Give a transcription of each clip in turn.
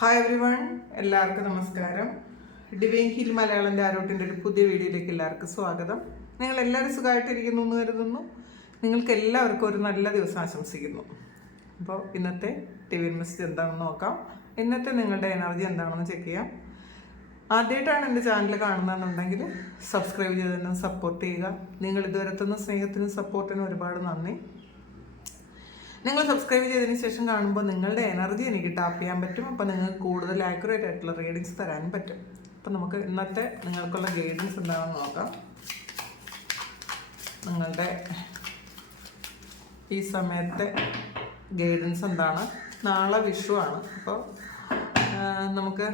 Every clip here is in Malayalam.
ഹായ് എവ്രി വൺ എല്ലാവർക്കും നമസ്കാരം. ഡിവൈൻ ഹിൽ മലയാളന്റെ ആരോട്ടിന്റെ ഒരു പുതിയ വീഡിയോയിലേക്ക് എല്ലാവർക്കും സ്വാഗതം. നിങ്ങൾ എല്ലാവരും സുഖമായിട്ടിരിക്കുന്നു എന്ന് കരുതുന്നു. നിങ്ങൾക്ക് എല്ലാവർക്കും ഒരു നല്ല ദിവസം ആശംസിക്കുന്നു. അപ്പോൾ ഇന്നത്തെ ഡിവൈൻ മെസ്സേജ് എന്താണെന്ന് നോക്കാം. ഇന്നത്തെ നിങ്ങളുടെ എനർജി എന്താണെന്ന് ചെക്ക് ചെയ്യാം. ആദ്യമായിട്ടാണ് എന്റെ ചാനൽ കാണുന്നതെന്നുണ്ടെങ്കിൽ സബ്സ്ക്രൈബ് ചെയ്ത് തന്നെ സപ്പോർട്ട് ചെയ്യുക. നിങ്ങൾ ഇതുവരെ തന്ന സ്നേഹത്തിനും സപ്പോർട്ടിനും ഒരുപാട് നന്ദി. നിങ്ങൾ സബ്സ്ക്രൈബ് ചെയ്തതിന് ശേഷം കാണുമ്പോൾ നിങ്ങളുടെ എനർജി എനിക്ക് ടാപ്പ് ചെയ്യാൻ പറ്റും. അപ്പോൾ നിങ്ങൾക്ക് കൂടുതൽ ആക്യുറേറ്റ് ആയിട്ടുള്ള റീഡിങ്സ് തരാനും പറ്റും. അപ്പോൾ നമുക്ക് ഇന്നത്തെ നിങ്ങൾക്കുള്ള ഗൈഡൻസ് എന്താണെന്ന് നോക്കാം. നിങ്ങളുടെ ഈ സമയത്തെ ഗൈഡൻസ് എന്താണ്? നാളെ വിഷു ആണ്. അപ്പോൾ നമുക്ക്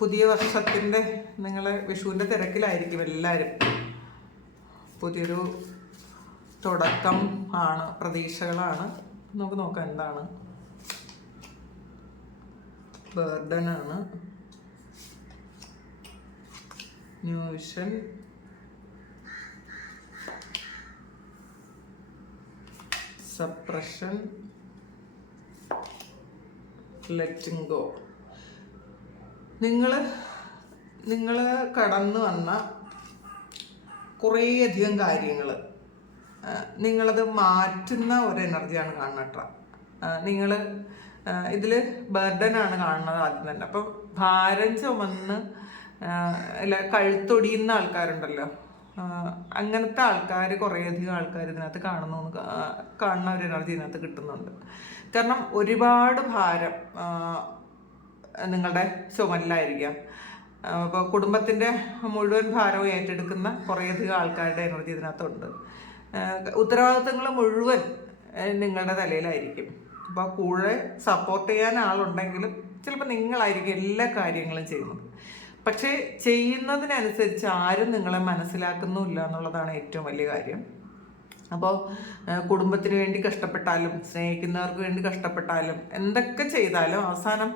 പുതിയ വർഷത്തിന്റെ നിങ്ങളെ വിഷുവിന്റെ തിരക്കിലായിരിക്കും എല്ലാവരും. പുതിയൊരു തുടക്കം ആണ് പ്രതീക്ഷകളാണ്. നമുക്ക് നോക്കാം എന്താണ്. ബേർഡൻ ആണ്. ന്യൂഷൻ സപ്രഷൻ ലെറ്റിംഗ് ഗോ നിങ്ങൾ നിങ്ങൾ കടന്നു വന്ന കുറേയധികം കാര്യങ്ങൾ നിങ്ങളത് മാറ്റുന്ന ഒരു എനർജിയാണ് കാണുന്നത് കേട്ടോ. നിങ്ങൾ ഇതിൽ ബർഡനാണ് കാണുന്നത് ആദ്യം തന്നെ. അപ്പം ഭാരം ചുമന്ന് അല്ല കഴുത്തൊടിയുന്ന ആൾക്കാരുണ്ടല്ലോ. അങ്ങനത്തെ ആൾക്കാർ കുറേയധികം ആൾക്കാർ ഇതിനകത്ത് കാണുന്നു കാണുന്ന ഒരു എനർജി ഇതിനകത്ത് കിട്ടുന്നുണ്ട്. കാരണം ഒരുപാട് ഭാരം നിങ്ങളുടെ ചുമലിലായിരിക്കാം. അപ്പോൾ കുടുംബത്തിന്റെ മുഴുവൻ ഭാരവും ഏറ്റെടുക്കുന്ന കുറേയധികം ആൾക്കാരുടെ എനർജി ഇതിനകത്തുണ്ട്. ഉത്തരവാദിത്തങ്ങൾ മുഴുവൻ നിങ്ങളുടെ തലയിലായിരിക്കും. അപ്പോൾ കൂടെ സപ്പോർട്ട് ചെയ്യാൻ ആളുണ്ടെങ്കിലും ചിലപ്പോൾ നിങ്ങളായിരിക്കും എല്ലാ കാര്യങ്ങളും ചെയ്യുന്നത്. പക്ഷേ ചെയ്യുന്നതിനനുസരിച്ച് ആരും നിങ്ങളെ മനസ്സിലാക്കുന്നുമില്ല എന്നുള്ളതാണ് ഏറ്റവും വലിയ കാര്യം. അപ്പോൾ കുടുംബത്തിന് വേണ്ടി കഷ്ടപ്പെട്ടാലും സ്നേഹിക്കുന്നവർക്ക് വേണ്ടി കഷ്ടപ്പെട്ടാലും എന്തൊക്കെ ചെയ്താലും അവസാനം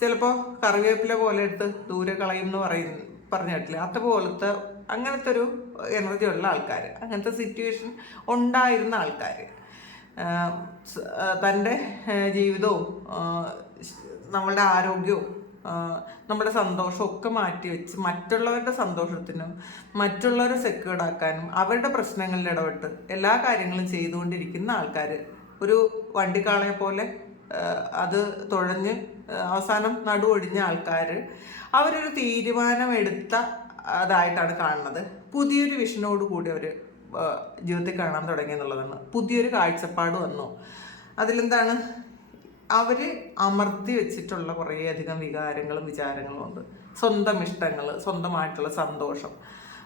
ചിലപ്പോൾ കറിവേപ്പില പോലെ എടുത്ത് ദൂരെ കളയും എന്ന് പറയും പറഞ്ഞിട്ടില്ല? അതുപോലത്തെ അങ്ങനത്തെ ഒരു എനർജി ഉള്ള ആൾക്കാർ അങ്ങനത്തെ സിറ്റുവേഷൻ ഉണ്ടായിരുന്ന ആൾക്കാർ തന്റെ ജീവിതവും നമ്മളുടെ ആരോഗ്യവും നമ്മുടെ സന്തോഷവും ഒക്കെ മാറ്റി വെച്ച് മറ്റുള്ളവരുടെ സന്തോഷത്തിനും മറ്റുള്ളവരെ സെക്യൂർഡ് ആക്കാനും അവരുടെ പ്രശ്നങ്ങളിൽ ഇടപെട്ട് എല്ലാ കാര്യങ്ങളും ചെയ്തുകൊണ്ടിരിക്കുന്ന ആൾക്കാർ ഒരു വണ്ടിക്കാളെ പോലെ അത് തുഴഞ്ഞ് അവസാനം നടുവൊടിഞ്ഞ ആൾക്കാർ അവരൊരു തീരുമാനമെടുത്ത അതായിട്ടാണ് കാണുന്നത്. പുതിയൊരു വിഷനോട് കൂടി അവർ ജീവിതത്തിൽ കാണാൻ തുടങ്ങി എന്നുള്ളതാണ്. പുതിയൊരു കാഴ്ചപ്പാട് വന്നു. അതിലെന്താണ്? അവർ അമർത്തി വെച്ചിട്ടുള്ള കുറേയധികം വികാരങ്ങളും വിചാരങ്ങളും ഉണ്ട്. സ്വന്തം ഇഷ്ടങ്ങൾ സ്വന്തമായിട്ടുള്ള സന്തോഷം.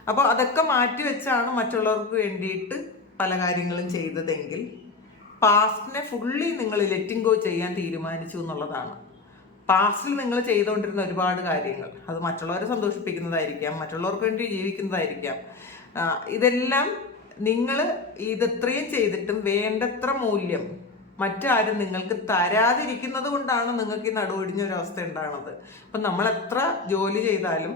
അപ്പോൾ അതൊക്കെ മാറ്റി വെച്ചാണ് മറ്റുള്ളവർക്ക് വേണ്ടിയിട്ട് പല കാര്യങ്ങളും ചെയ്തതെങ്കിൽ പാസ്റ്റിനെ ഫുള്ളി നിങ്ങൾ ലെറ്റിംഗ് ഗോ ചെയ്യാൻ തീരുമാനിച്ചു എന്നുള്ളതാണ്. പാസ്റ്റിൽ നിങ്ങൾ ചെയ്തുകൊണ്ടിരുന്ന ഒരുപാട് കാര്യങ്ങൾ. അത് മറ്റുള്ളവരെ സന്തോഷിപ്പിക്കുന്നതായിരിക്കാം മറ്റുള്ളവർക്ക് വേണ്ടി ജീവിക്കുന്നതായിരിക്കാം. ഇതെല്ലാം നിങ്ങൾ ഇതത്രയും ചെയ്തിട്ടും വേണ്ടത്ര മൂല്യം മറ്റാരും നിങ്ങൾക്ക് തരാതിരിക്കുന്നത് കൊണ്ടാണ് നിങ്ങൾക്ക് ഈ നടുവൊടിഞ്ഞ ഒരു അവസ്ഥ ഉണ്ടാകുന്നത്. അപ്പം നമ്മൾ എത്ര ജോലി ചെയ്താലും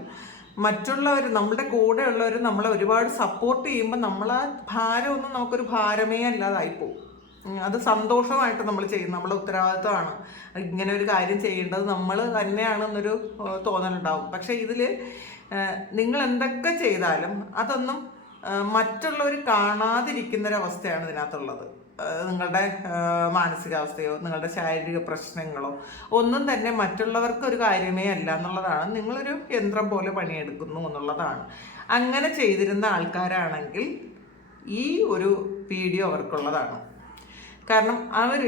മറ്റുള്ളവർ നമ്മുടെ കൂടെയുള്ളവർ നമ്മളെ ഒരുപാട് സപ്പോർട്ട് ചെയ്യുമ്പോൾ നമ്മൾ ആ ഭാരമൊന്നും നമുക്കൊരു ഭാരമേ അല്ലാതായിപ്പോവും അത് സന്തോഷമായിട്ട് നമ്മൾ ചെയ്യും നമ്മുടെ ഉത്തരവാദിത്വമാണ്. ഇങ്ങനെ ഒരു കാര്യം ചെയ്യേണ്ടത് നമ്മൾ തന്നെയാണെന്നൊരു തോന്നലുണ്ടാവും. പക്ഷെ ഇതിൽ നിങ്ങൾ എന്തൊക്കെ ചെയ്താലും അതൊന്നും മറ്റുള്ളവർ കാണാതിരിക്കുന്നൊരവസ്ഥയാണ് ഇതിനകത്തുള്ളത്. നിങ്ങളുടെ മാനസികാവസ്ഥയോ നിങ്ങളുടെ ശാരീരിക പ്രശ്നങ്ങളോ ഒന്നും തന്നെ മറ്റുള്ളവർക്ക് ഒരു കാര്യമേ അല്ല എന്നുള്ളതാണ്. നിങ്ങളൊരു യന്ത്രം പോലെ പണിയെടുക്കുന്നു എന്നുള്ളതാണ്. അങ്ങനെ ചെയ്തിരുന്ന ആൾക്കാരാണെങ്കിൽ ഈ ഒരു വീഡിയോ അവർക്കുള്ളതാണ്. കാരണം അവർ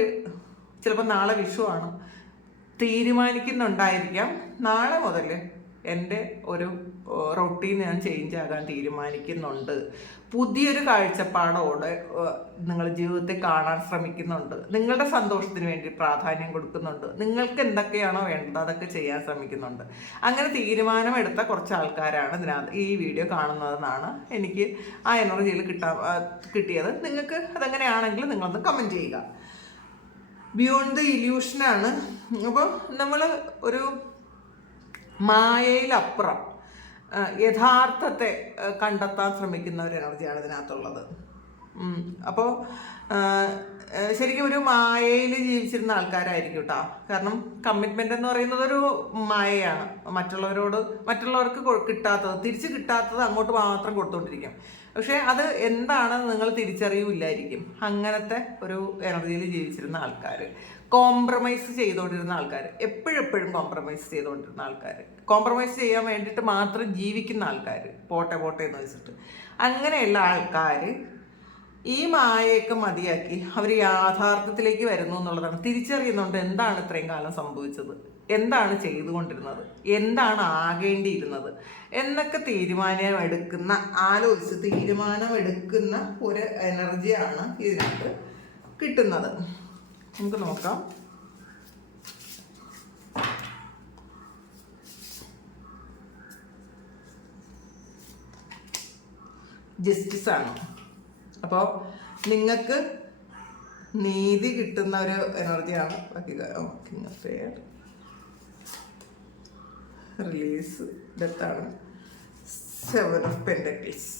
ചിലപ്പോൾ നാളെ വിഷുവാണ് തീരുമാനിക്കുന്നുണ്ടായിരിക്കാം. നാളെ മുതൽ എന്റെ ഒരു റൊട്ടീൻ ഞാൻ ചേഞ്ച് ആകാൻ തീരുമാനിക്കുന്നുണ്ട്. പുതിയൊരു കാഴ്ചപ്പാടോടെ നിങ്ങൾ ജീവിതത്തെ കാണാൻ ശ്രമിക്കുന്നുണ്ട്. നിങ്ങളുടെ സന്തോഷത്തിന് വേണ്ടി പ്രാധാന്യം കൊടുക്കുന്നുണ്ട്. നിങ്ങൾക്ക് എന്തൊക്കെയാണോ വേണ്ടത് അതൊക്കെ ചെയ്യാൻ ശ്രമിക്കുന്നുണ്ട്. അങ്ങനെ തീരുമാനമെടുത്ത കുറച്ച് ആൾക്കാരാണ് ഇതിനകത്ത് ഈ വീഡിയോ കാണുന്നതെന്നാണ് എനിക്ക് ആ എനർജിയിൽ കിട്ടാൻ കിട്ടിയത്. നിങ്ങൾക്ക് അതങ്ങനെയാണെങ്കിൽ നിങ്ങളൊന്ന് കമന്റ് ചെയ്യുക. ബിയോണ്ട് ദ ഇല്യൂഷനാണ് അപ്പോൾ നമ്മൾ ഒരു മായയിലപ്പുറം യഥാർത്ഥത്തെ കണ്ടെത്താൻ ശ്രമിക്കുന്ന ഒരു എനർജിയാണ് ഇതിനകത്തുള്ളത്. അപ്പോൾ ശരിക്കും ഒരു മായയിൽ ജീവിച്ചിരുന്ന ആൾക്കാരായിരിക്കും കേട്ടോ കാരണം കമ്മിറ്റ്മെന്റ് എന്ന് പറയുന്നത് ഒരു മായയാണ്. മറ്റുള്ളവരോട് മറ്റുള്ളവർക്ക് കിട്ടാത്തത് തിരിച്ച് കിട്ടാത്തത് അങ്ങോട്ട് മാത്രം കൊടുത്തുകൊണ്ടിരിക്കും പക്ഷേ അത് എന്താണെന്ന് നിങ്ങൾ തിരിച്ചറിയില്ലായിരിക്കും അങ്ങനത്തെ ഒരു എനർജിയിൽ ജീവിച്ചിരുന്ന ആൾക്കാർ കോംപ്രമൈസ് ചെയ്തുകൊണ്ടിരുന്ന ആൾക്കാർ എപ്പോഴും കോംപ്രമൈസ് ചെയ്തുകൊണ്ടിരുന്ന ആൾക്കാർ കോംപ്രമൈസ് ചെയ്യാൻ വേണ്ടിയിട്ട് മാത്രം ജീവിക്കുന്ന ആൾക്കാർ പോട്ടെ പോട്ടെ എന്ന് വെച്ചിട്ട്. അങ്ങനെയുള്ള ആൾക്കാർ ഈ മായയൊക്കെ മതിയാക്കി അവർ യാഥാർത്ഥ്യത്തിലേക്ക് വരുന്നു എന്നുള്ളതാണ്. തിരിച്ചറിയുന്നുണ്ട് എന്താണ് ഇത്രയും കാലം സംഭവിച്ചത്? എന്താണ് ചെയ്തുകൊണ്ടിരുന്നത്? എന്താണ് ആകേണ്ടിയിരുന്നത്? എന്നൊക്കെ തീരുമാനം എടുക്കുന്ന ആലോചിച്ച് തീരുമാനം എടുക്കുന്ന ഒരു എനർജിയാണ് ഇതിനകത്ത് കിട്ടുന്നത്. നമുക്ക് നോക്കാം. ജസ്റ്റിസ് ആണ്. അപ്പോൾ നിങ്ങൾക്ക് നീതി കിട്ടുന്ന ഒരു എനർജിയാണ് king of fire release ഡെത്താണ് seven of pentacles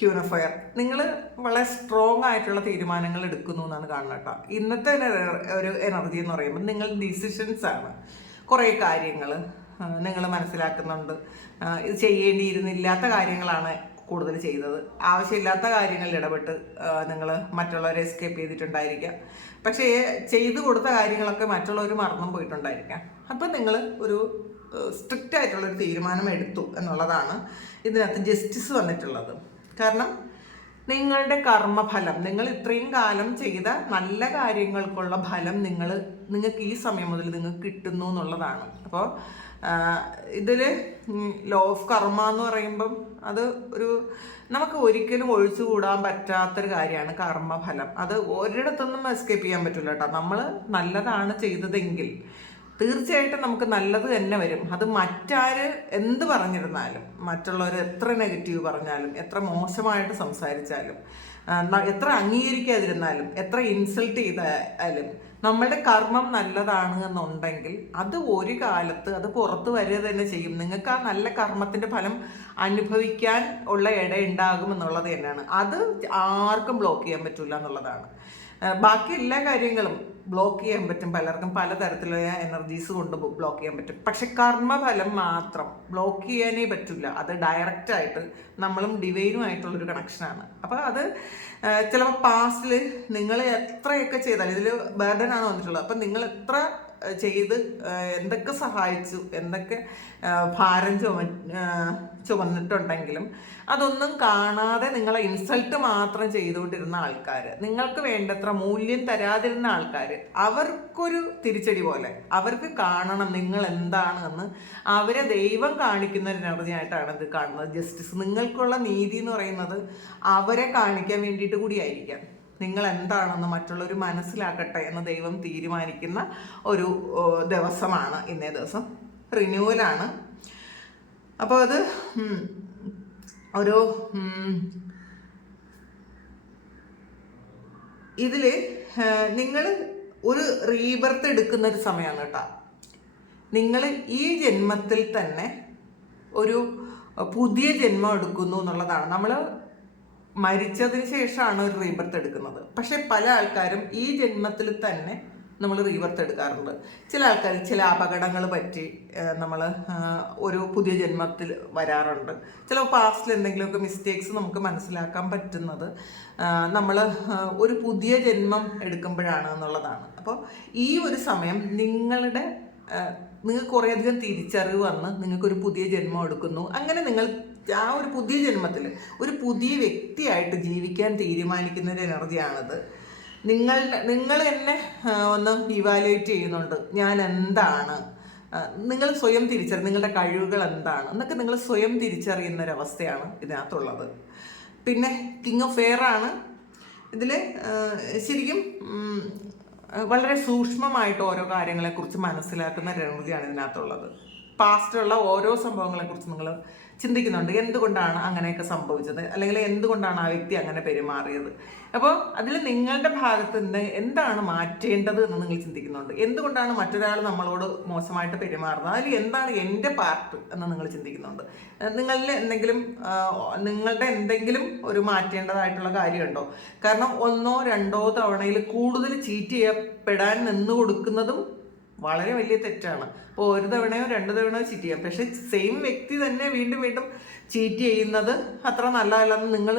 queen of fire നിങ്ങൾ വളരെ സ്ട്രോങ് ആയിട്ടുള്ള തീരുമാനങ്ങൾ എടുക്കുന്നു എന്നാണ് കാണുന്നത് കേട്ടോ. ഇന്നത്തെ ഒരു- എനർജി എന്ന് പറയുമ്പോൾ നിങ്ങൾ ഡിസിഷൻസ് ആണ്. കുറേ കാര്യങ്ങൾ നിങ്ങൾ മനസ്സിലാക്കുന്നുണ്ട്. ഇത് ചെയ്യേണ്ടിയിരുന്നില്ലാത്ത കാര്യങ്ങളാണ് കൂടുതൽ ചെയ്തത്. ആവശ്യമില്ലാത്ത കാര്യങ്ങളിൽ ഇടപെട്ട് നിങ്ങൾ മറ്റുള്ളവരെ എസ്കേപ്പ് ചെയ്തിട്ടുണ്ടായിരിക്കാം. പക്ഷേ ചെയ്തു കൊടുത്ത കാര്യങ്ങളൊക്കെ മറ്റുള്ളവർ മറന്നും പോയിട്ടുണ്ടായിരിക്കാം. അപ്പം നിങ്ങൾ ഒരു സ്ട്രിക്റ്റ് ആയിട്ടുള്ള ഒരു തീരുമാനം എടുത്തു എന്നുള്ളതാണ് ഇതിനകത്ത് ജസ്റ്റിസ് വന്നിട്ടുള്ളത്. കാരണം നിങ്ങളുടെ കർമ്മഫലം നിങ്ങൾ ഇത്രയും കാലം ചെയ്ത നല്ല കാര്യങ്ങൾക്കുള്ള ഫലം നിങ്ങൾ നിങ്ങൾക്ക് ഈ സമയം മുതൽ നിങ്ങൾക്ക് കിട്ടുന്നു എന്നുള്ളതാണ്. അപ്പോൾ ഇതിൽ ലോ ഓഫ് കർമ്മ എന്ന് പറയുമ്പം അത് ഒരു നമുക്ക് ഒരിക്കലും ഒഴിച്ചുകൂടാൻ പറ്റാത്തൊരു കാര്യമാണ് കർമ്മഫലം. അത് ഒരിടത്തൊന്നും എസ്കേപ്പ് ചെയ്യാൻ പറ്റില്ല കേട്ടോ. നമ്മൾ നല്ലതാണ് ചെയ്തതെങ്കിൽ തീർച്ചയായിട്ടും നമുക്ക് നല്ലത് തന്നെ വരും. അത് മറ്റാര് എന്ത് പറഞ്ഞിരുന്നാലും മറ്റുള്ളവർ എത്ര നെഗറ്റീവ് പറഞ്ഞാലും എത്ര മോശമായിട്ട് സംസാരിച്ചാലും എത്ര അംഗീകരിക്കാതിരുന്നാലും എത്ര ഇൻസൾട്ട് ചെയ്താലും നമ്മളുടെ കർമ്മം നല്ലതാണ് എന്നുണ്ടെങ്കിൽ അത് ഒരു കാലത്ത് അത് പുറത്തു വരിക തന്നെ ചെയ്യും. നിങ്ങൾക്ക് ആ നല്ല കർമ്മത്തിന്റെ ഫലം അനുഭവിക്കാൻ ഉള്ള ഇട ഉണ്ടാകും എന്നുള്ളത് തന്നെയാണ്. അത് ആർക്കും ബ്ലോക്ക് ചെയ്യാൻ പറ്റില്ല എന്നുള്ളതാണ്. ബാക്കി എല്ലാ കാര്യങ്ങളും ബ്ലോക്ക് ചെയ്യാൻ പറ്റും പലർക്കും. പലതരത്തിലുള്ള എനർജീസ് കൊണ്ട് ബ്ലോക്ക് ചെയ്യാൻ പറ്റും. പക്ഷെ കർമ്മഫലം മാത്രം ബ്ലോക്ക് ചെയ്യാനേ പറ്റില്ല അത് ഡയറക്റ്റായിട്ട് നമ്മളും ഡിവൈനുമായിട്ടുള്ളൊരു കണക്ഷനാണ് അപ്പോൾ അത് ചിലപ്പോൾ പാസ്റ്റിൽ നിങ്ങൾ എത്രയൊക്കെ ചെയ്താൽ ഇതിൽ ബർഡൻ ആണ് വന്നിട്ടുള്ളത്. അപ്പം നിങ്ങൾ എത്ര ചെയ്ത് എന്തൊക്കെ സഹായിച്ചു എന്തൊക്കെ ഭാരം ചുമ ചുമന്നിട്ടുണ്ടെങ്കിലും അതൊന്നും കാണാതെ നിങ്ങളെ ഇൻസൾട്ട് മാത്രം ചെയ്തുകൊണ്ടിരുന്ന ആൾക്കാർ നിങ്ങൾക്ക് വേണ്ടത്ര മൂല്യം തരാതിരുന്ന ആൾക്കാർ അവർക്കൊരു തിരിച്ചടി പോലെ അവർക്ക് കാണണം നിങ്ങൾ എന്താണ് എന്ന് അവരെ ദൈവം കാണിക്കുന്ന ഒരു എനർജിയായിട്ടാണ് ഇത് കാണുന്നത്. ജസ്റ്റിസ് നിങ്ങൾക്കുള്ള നീതി എന്ന് പറയുന്നത് അവരെ കാണിക്കാൻ വേണ്ടിയിട്ട് കൂടിയായിരിക്കാം. നിങ്ങൾ എന്താണെന്ന് മറ്റുള്ളവർ മനസ്സിലാക്കട്ടെ എന്ന് ദൈവം തീരുമാനിക്കുന്ന ഒരു ദിവസമാണ് ഇന്നേ ദിവസം. റിന്യൂവലാണ്. അപ്പോൾ അത് ഒരു ഇതിൽ നിങ്ങൾ ഒരു റീബർത്ത് എടുക്കുന്ന ഒരു സമയമാണ് കേട്ടോ. നിങ്ങൾ ഈ ജന്മത്തിൽ തന്നെ ഒരു പുതിയ ജന്മം എടുക്കുന്നു എന്നുള്ളതാണ്. നമ്മൾ മരിച്ചതിന് ശേഷമാണ് ഒരു റീബർത്ത് എടുക്കുന്നത്. പക്ഷെ പല ആൾക്കാരും ഈ ജന്മത്തിൽ തന്നെ നമ്മൾ റീബർത്ത് എടുക്കാറുണ്ട്. ചില ആൾക്കാർ ചില അപകടങ്ങൾ പറ്റി നമ്മൾ ഒരു പുതിയ ജന്മത്തിൽ വരാറുണ്ട്. ചില പാസ്റ്റിൽ എന്തെങ്കിലുമൊക്കെ മിസ്റ്റേക്സ് നമുക്ക് മനസ്സിലാക്കാൻ പറ്റുന്നത് നമ്മൾ ഒരു പുതിയ ജന്മം എടുക്കുമ്പോഴാണ് എന്നുള്ളതാണ്. അപ്പോൾ ഈ ഒരു സമയം നിങ്ങളുടെ നിങ്ങൾക്ക് കുറേയധികം തിരിച്ചറിവ് വന്ന് നിങ്ങൾക്കൊരു പുതിയ ജന്മം എടുക്കുന്നു. അങ്ങനെ നിങ്ങൾ ആ ഒരു പുതിയ ജന്മത്തിൽ ഒരു പുതിയ വ്യക്തിയായിട്ട് ജീവിക്കാൻ തീരുമാനിക്കുന്ന ഒരു എനർജിയാണിത്. നിങ്ങളുടെ നിങ്ങൾ എന്നെ ഒന്ന് ഇവാലുവേറ്റ് ചെയ്യുന്നുണ്ട്. ഞാൻ എന്താണ്? നിങ്ങൾ സ്വയം തിരിച്ചറി നിങ്ങളുടെ കഴിവുകൾ എന്താണ്? എന്നൊക്കെ നിങ്ങൾ സ്വയം തിരിച്ചറിയുന്ന ഒരു അവസ്ഥയാണ് ഇതിനകത്തുള്ളത്. പിന്നെ കിങ് ഓഫ് എയർ ആണ്. ഇതിൽ ശരിക്കും വളരെ സൂക്ഷ്മമായിട്ട് ഓരോ കാര്യങ്ങളെക്കുറിച്ച് മനസ്സിലാക്കുന്ന എനർജിയാണ് ഇതിനകത്തുള്ളത്. പാസ്റ്റുള്ള ഓരോ സംഭവങ്ങളെക്കുറിച്ച് നിങ്ങൾ ചിന്തിക്കുന്നുണ്ട് എന്തുകൊണ്ടാണ് അങ്ങനെയൊക്കെ സംഭവിച്ചത്? അല്ലെങ്കിൽ എന്തുകൊണ്ടാണ് ആ വ്യക്തി അങ്ങനെ പെരുമാറിയത്? അപ്പോൾ അതിൽ നിങ്ങളുടെ ഭാഗത്ത് നിന്ന് എന്താണ് മാറ്റേണ്ടത് എന്ന് നിങ്ങൾ ചിന്തിക്കുന്നുണ്ട്? എന്തുകൊണ്ടാണ് മറ്റൊരാൾ നമ്മളോട് മോശമായിട്ട് പെരുമാറുന്നത്? അതിൽ എന്താണ് എന്റെ പാർട്ട് എന്ന് നിങ്ങൾ ചിന്തിക്കുന്നുണ്ട്? നിങ്ങളിൽ എന്തെങ്കിലും നിങ്ങളുടെ എന്തെങ്കിലും ഒരു മാറ്റേണ്ടതായിട്ടുള്ള കാര്യമുണ്ടോ? കാരണം ഒന്നോ രണ്ടോ തവണയിൽ കൂടുതൽ ചീറ്റ് ചെയ്യപ്പെടാൻ നിന്ന് കൊടുക്കുന്നതും വളരെ വലിയ തെറ്റാണ്. അപ്പോൾ ഒരു തവണയോ രണ്ട് തവണയോ ചീറ്റ് ചെയ്യാം. പക്ഷേ സെയിം വ്യക്തി തന്നെ വീണ്ടും വീണ്ടും ചീറ്റ് ചെയ്യുന്നത് അത്ര നല്ലതല്ലെന്ന് നിങ്ങൾ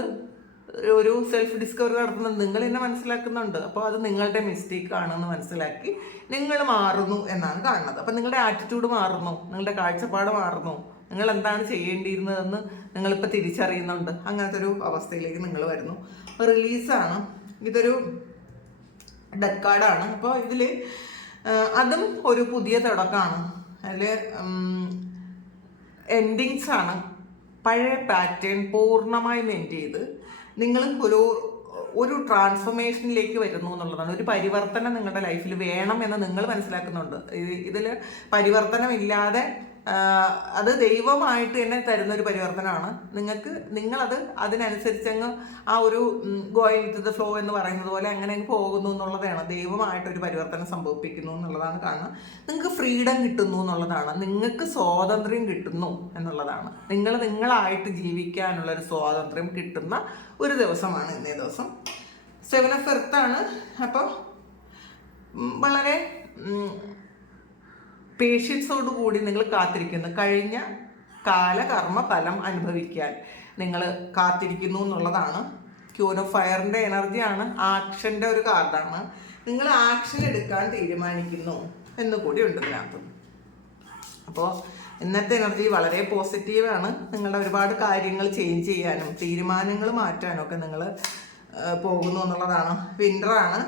ഒരു സെൽഫ് ഡിസ്കവറി നടത്തുന്നത് നിങ്ങൾ തന്നെ മനസ്സിലാക്കുന്നുണ്ട്. അപ്പോൾ അത് നിങ്ങളുടെ മിസ്റ്റേക്ക് ആണെന്ന് മനസ്സിലാക്കി നിങ്ങൾ മാറുന്നു എന്നാണ് കാണുന്നത്. അപ്പം നിങ്ങളുടെ ആറ്റിറ്റ്യൂഡ് മാറുന്നു. നിങ്ങളുടെ കാഴ്ചപ്പാട് മാറുന്നു. നിങ്ങൾ എന്താണ് ചെയ്യേണ്ടിയിരുന്നതെന്ന് നിങ്ങളിപ്പോൾ തിരിച്ചറിയുന്നുണ്ട്. അങ്ങനത്തെ ഒരു അവസ്ഥയിലേക്ക് നിങ്ങൾ വരുന്നു. റിലീസാണ് ഇതൊരു ഡെഡ് കാർഡാണ് അപ്പോൾ ഇതിൽ അതും ഒരു പുതിയ തുടക്കമാണ് അതിൽ എൻഡിങ്സ് ആണ്. പഴയ പാറ്റേൺ പൂർണമായി എൻഡ് ചെയ്ത് നിങ്ങൾ ഒരു ഒരു ട്രാൻസ്ഫോർമേഷനിലേക്ക് വരുന്നു എന്നുള്ളതാണ്. ഒരു പരിവർത്തനം നിങ്ങളുടെ ലൈഫിൽ വേണം എന്ന് നിങ്ങൾ മനസ്സിലാക്കുന്നുണ്ട്. ഇതിൽ പരിവർത്തനമില്ലാതെ അത് ദൈവമായിട്ട് തന്നെ തരുന്ന ഒരു പരിവർത്തനമാണ്. നിങ്ങൾക്ക് നിങ്ങളത് അതിനനുസരിച്ച് അങ്ങ് ആ ഒരു ഗോയിങ് വിത്ത് ദ ഫ്ലോ എന്ന് പറയുന്നത് പോലെ അങ്ങനെ അങ്ങ് പോകുന്നു എന്നുള്ളതാണ്. ദൈവമായിട്ട് ഒരു പരിവർത്തനം സംഭവിപ്പിക്കുന്നു എന്നുള്ളതാണ് കാരണം. നിങ്ങൾക്ക് ഫ്രീഡം കിട്ടുന്നു എന്നുള്ളതാണ്. നിങ്ങൾക്ക് സ്വാതന്ത്ര്യം കിട്ടുന്നു എന്നുള്ളതാണ്. നിങ്ങൾ നിങ്ങളായിട്ട് ജീവിക്കാനുള്ള ഒരു സ്വാതന്ത്ര്യം കിട്ടുന്ന ഒരു ദിവസമാണ് ഇന്നേ ദിവസം. സെവൻ ഓഫ് എർത്താണ് അപ്പോൾ വളരെ പേഷ്യൻസോട് കൂടി നിങ്ങൾ കാത്തിരിക്കുന്നു. കഴിഞ്ഞ കാലകർമ്മ ഫലം അനുഭവിക്കാൻ നിങ്ങൾ കാത്തിരിക്കുന്നു എന്നുള്ളതാണ്. ക്യൂൻ ഓഫ് ഫയറിന്റെ എനർജിയാണ് ആക്ഷന്റെ ഒരു കാർഡാണ് നിങ്ങൾ ആക്ഷൻ എടുക്കാൻ തീരുമാനിക്കുന്നു എന്ന് കൂടി ഉണ്ട് ഇതിനകത്ത്. അപ്പോൾ ഇന്നത്തെ എനർജി വളരെ പോസിറ്റീവാണ് നിങ്ങളുടെ ഒരുപാട് കാര്യങ്ങൾ ചേഞ്ച് ചെയ്യാനും തീരുമാനങ്ങൾ മാറ്റാനും ഒക്കെ നിങ്ങൾ പോകുന്നു എന്നുള്ളതാണ്. വിന്ററാണ്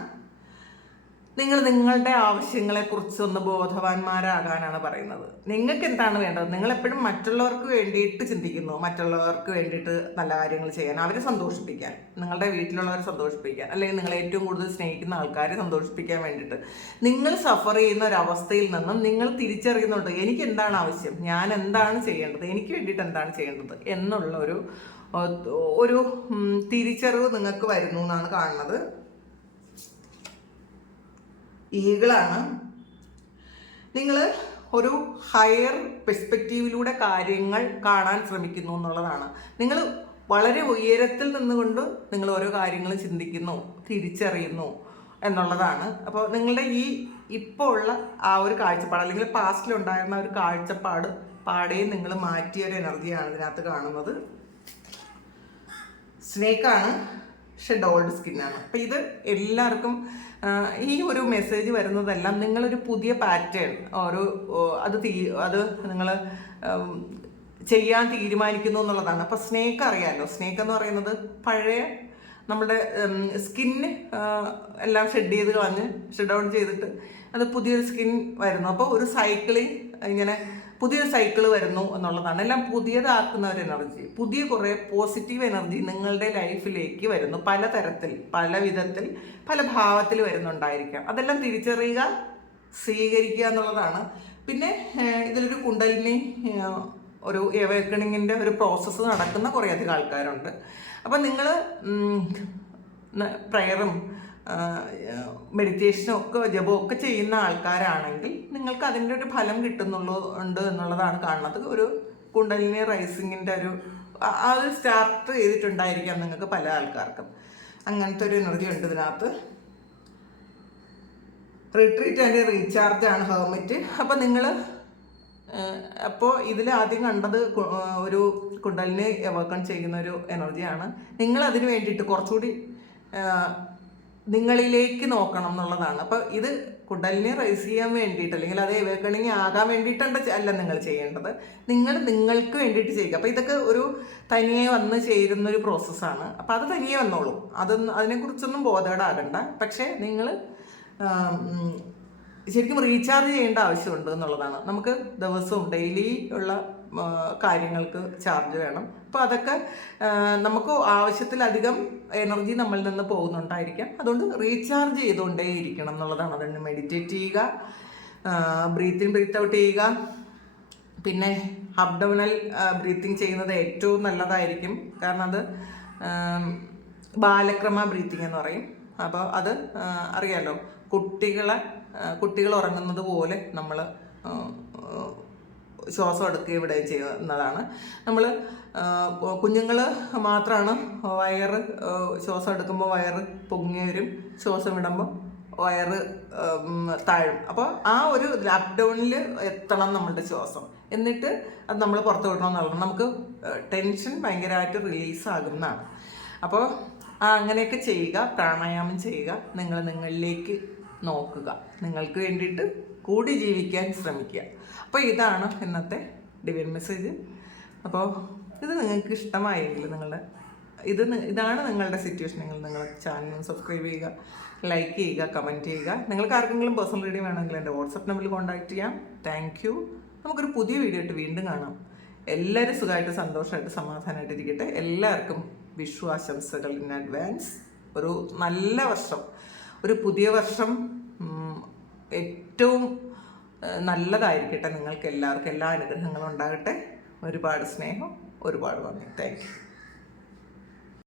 നിങ്ങൾ നിങ്ങളുടെ ആവശ്യങ്ങളെക്കുറിച്ച് ഒന്ന് ബോധവാന്മാരാകാനാണ് പറയുന്നത്. നിങ്ങൾക്ക് എന്താണ് വേണ്ടത്? നിങ്ങൾ എപ്പോഴും മറ്റുള്ളവർക്ക് വേണ്ടിയിട്ട് ചിന്തിക്കുന്നു മറ്റുള്ളവർക്ക് വേണ്ടിയിട്ട് നല്ല കാര്യങ്ങൾ ചെയ്യാൻ അവരെ സന്തോഷിപ്പിക്കാൻ നിങ്ങളുടെ വീട്ടിലുള്ളവരെ സന്തോഷിപ്പിക്കാൻ അല്ലെങ്കിൽ നിങ്ങൾ ഏറ്റവും കൂടുതൽ സ്നേഹിക്കുന്ന ആൾക്കാരെ സന്തോഷിപ്പിക്കാൻ വേണ്ടിയിട്ട്. നിങ്ങൾ സഫർ ചെയ്യുന്ന ഒരു അവസ്ഥയിൽ നിന്നും നിങ്ങൾ തിരിച്ചറിയുന്നുണ്ട് എനിക്ക് എന്താണ് ആവശ്യം? ഞാൻ എന്താണ് ചെയ്യേണ്ടത്? എനിക്ക് വേണ്ടിയിട്ട് എന്താണ് ചെയ്യേണ്ടത്? എന്നുള്ള ഒരു ഒരു തിരിച്ചറിവ് നിങ്ങൾക്ക് വരുന്നു എന്നാണ് കാണുന്നത്. ഈകളാണ് നിങ്ങൾ ഒരു ഹയർ പെർസ്പെക്റ്റീവിലൂടെ കാര്യങ്ങൾ കാണാൻ ശ്രമിക്കുന്നു എന്നുള്ളതാണ്. നിങ്ങൾ വളരെ ഉയരത്തിൽ നിന്നുകൊണ്ട് നിങ്ങൾ ഓരോ കാര്യങ്ങൾ ചിന്തിക്കുന്നു തിരിച്ചറിയുന്നു എന്നുള്ളതാണ്. അപ്പോൾ നിങ്ങളുടെ ഈ ഇപ്പോൾ ഉള്ള ആ ഒരു കാഴ്ചപ്പാട് അല്ലെങ്കിൽ പാസ്റ്റിലുണ്ടായിരുന്ന ഒരു കാഴ്ചപ്പാട് പാടേ നിങ്ങൾ മാറ്റിയ ഒരു എനർജിയാണ് ഇതിനകത്ത് കാണുന്നത്. സ്നേക്കാണ് പക്ഷെ ഡോൾഡ് സ്കിന്നാണ്. അപ്പം ഇത് എല്ലാവർക്കും ഈ ഒരു മെസ്സേജ് വരുന്നതെല്ലാം നിങ്ങളൊരു പുതിയ പാറ്റേൺ ഒരു അത് തീ അത് നിങ്ങൾ ചെയ്യാൻ തീരുമാനിക്കുന്നു എന്നുള്ളതാണ്. അപ്പോൾ സ്നേക്ക് അറിയാമല്ലോ സ്നേക്ക് എന്ന് പറയുന്നത് പഴയ നമ്മുടെ സ്കിന്ന് എല്ലാം ഷെഡ് ചെയ്ത് കളഞ്ഞ് ഷെഡ് ഔട്ട് ചെയ്തിട്ട് അത് പുതിയൊരു സ്കിൻ വരുന്നു. അപ്പോൾ ഒരു സൈക്കിളിൽ ഇങ്ങനെ പുതിയൊരു സൈക്കിൾ വരുന്നു എന്നുള്ളതാണ്. എല്ലാം പുതിയതാക്കുന്ന ഒരു എനർജി പുതിയ കുറേ പോസിറ്റീവ് എനർജി നിങ്ങളുടെ ലൈഫിലേക്ക് വരുന്നു. പലതരത്തിൽ പല വിധത്തിൽ പല ഭാവത്തിൽ വരുന്നുണ്ടായിരിക്കാം. അതെല്ലാം തിരിച്ചറിയുക സ്വീകരിക്കുക എന്നുള്ളതാണ്. പിന്നെ ഇതിലൊരു കുണ്ടലിനി ഒരു എവേക്കണിങ്ങിന്റെ ഒരു പ്രോസസ്സ് നടക്കുന്ന കുറേയധികം ആൾക്കാരുണ്ട്. അപ്പം നിങ്ങൾ പ്രയറും മെഡിറ്റേഷനും ഒക്കെ ജപവും ഒക്കെ ചെയ്യുന്ന ആൾക്കാരാണെങ്കിൽ നിങ്ങൾക്ക് അതിന്റെ ഒരു ഫലം കിട്ടുന്നുള്ളൂ ഉണ്ട് എന്നുള്ളതാണ് കാണുന്നത്. ഒരു കുണ്ടലിനി റൈസിങ്ങിന്റെ ഒരു ആ- ഒരു സ്റ്റാർട്ട് ചെയ്തിട്ടുണ്ടായിരിക്കാം നിങ്ങൾക്ക് പല ആൾക്കാർക്കും. അങ്ങനത്തെ ഒരു എനർജി ഉണ്ട് ഇതിനകത്ത്. റിട്രീറ്റ് ആൻഡ് റീചാർജ് ആണ് ഹെർമിറ്റ് അപ്പോൾ നിങ്ങൾ അപ്പോൾ ഇതിൽ ആദ്യം കണ്ടത് ഒരു കുണ്ടലിനെ എവർക്കൺ ചെയ്യുന്ന ഒരു എനർജിയാണ് നിങ്ങൾ അതിന് വേണ്ടിയിട്ട് കുറച്ചുകൂടി നിങ്ങളിലേക്ക് നോക്കണം എന്നുള്ളതാണ്. അപ്പോൾ ഇത് കുടലിനെ റൈസ് ചെയ്യാൻ വേണ്ടിയിട്ട് അല്ലെങ്കിൽ അത് എവേക്കണിങ് ആകാൻ വേണ്ടിയിട്ടല്ല അല്ല നിങ്ങൾ ചെയ്യേണ്ടത്. നിങ്ങൾ നിങ്ങൾക്ക് വേണ്ടിയിട്ട് ചെയ്യുക. അപ്പോൾ ഇതൊക്കെ ഒരു തനിയെ വന്ന് ചേരുന്ന ഒരു പ്രോസസ്സാണ് അപ്പോൾ അത് തനിയെ വന്നോളൂ. അതൊന്നും അതിനെക്കുറിച്ചൊന്നും ബോധേടാകണ്ട. പക്ഷേ നിങ്ങൾ ശരിക്കും റീചാർജ് ചെയ്യേണ്ട ആവശ്യമുണ്ട് എന്നുള്ളതാണ്. നമുക്ക് ദിവസവും ഡെയിലി ഉള്ള കാര്യങ്ങൾക്ക് ചാർജ് വേണം. അപ്പോൾ അതൊക്കെ നമുക്ക് ആവശ്യത്തിലധികം എനർജി നമ്മളിൽ നിന്ന് പോകുന്നുണ്ടായിരിക്കാം. അതുകൊണ്ട് റീചാർജ് ചെയ്തുകൊണ്ടേ ഇരിക്കണം എന്നുള്ളതാണ്. അതുകൊണ്ട് മെഡിറ്റേറ്റ് ചെയ്യുക ബ്രീത്ത് ഇൻ ബ്രീത്ത് ഔട്ട് ചെയ്യുക. പിന്നെ അബ്ഡോമിനൽ ബ്രീത്തിങ് ചെയ്യുന്നത് ഏറ്റവും നല്ലതായിരിക്കും. കാരണം അത് ബാലക്രമ ബ്രീത്തിങ് എന്ന് പറയും. അപ്പോൾ അത് അറിയാലോ കുട്ടികളെ കുട്ടികൾ ഉറങ്ങുന്നത് പോലെ നമ്മൾ ശ്വാസം എടുക്കുകയും ഇവിടെ ചെയ്യുന്നതാണ്. നമ്മൾ കുഞ്ഞുങ്ങൾ മാത്രമാണ് വയറ് ശ്വാസം എടുക്കുമ്പോൾ വയറ് പൊങ്ങി വരും. ശ്വാസം വിടുമ്പോൾ വയറ് താഴും. അപ്പോൾ ആ ഒരു ലാക്ക്ഡൗണിൽ എത്തണം നമ്മളുടെ ശ്വാസം. എന്നിട്ട് അത് നമ്മൾ പുറത്ത് വിടണമെന്നുള്ളത് നമുക്ക് ടെൻഷൻ ഭയങ്കരമായിട്ട് റിലീസാകുന്നതാണ് അപ്പോൾ ആ അങ്ങനെയൊക്കെ ചെയ്യുക. പ്രാണായാമം ചെയ്യുക. നിങ്ങൾ നിങ്ങളിലേക്ക് നോക്കുക. നിങ്ങൾക്ക് വേണ്ടിയിട്ട് കൂടി ജീവിക്കാൻ ശ്രമിക്കുക. അപ്പോൾ ഇതാണ് ഇന്നത്തെ ഡിവൈൻ മെസ്സേജ് അപ്പോൾ ഇത് നിങ്ങൾക്ക് ഇഷ്ടമായെങ്കിൽ നിങ്ങളുടെ ഇത് ഇതാണ് നിങ്ങളുടെ സിറ്റുവേഷൻ നിങ്ങൾ നിങ്ങളുടെ ചാനൽ സബ്സ്ക്രൈബ് ചെയ്യുക ലൈക്ക് ചെയ്യുക കമന്റ് ചെയ്യുക. നിങ്ങൾക്ക് ആർക്കെങ്കിലും പേഴ്സണൽ റീഡിംഗ് വേണമെങ്കിൽ എന്റെ വാട്സപ്പ് നമ്പറിൽ കോൺടാക്ട് ചെയ്യാം. താങ്ക് യു നമുക്കൊരു പുതിയ വീഡിയോ ആയിട്ട് വീണ്ടും കാണാം. എല്ലാവരും സുഖമായിട്ട് സന്തോഷമായിട്ട് സമാധാനമായിട്ട് ഇരിക്കട്ടെ. എല്ലാവർക്കും വിഷു ആശംസകൾ ഇൻ അഡ്വാൻസ് ഒരു നല്ല വർഷം. ഒരു പുതിയ വർഷം ഏറ്റവും നല്ലതായിരിക്കട്ടെ നിങ്ങൾക്ക് എല്ലാവർക്കും എല്ലാ അനുഗ്രഹങ്ങളും ഉണ്ടാകട്ടെ. ഒരുപാട് സ്നേഹം ഒരുപാട് നന്ദി. താങ്ക്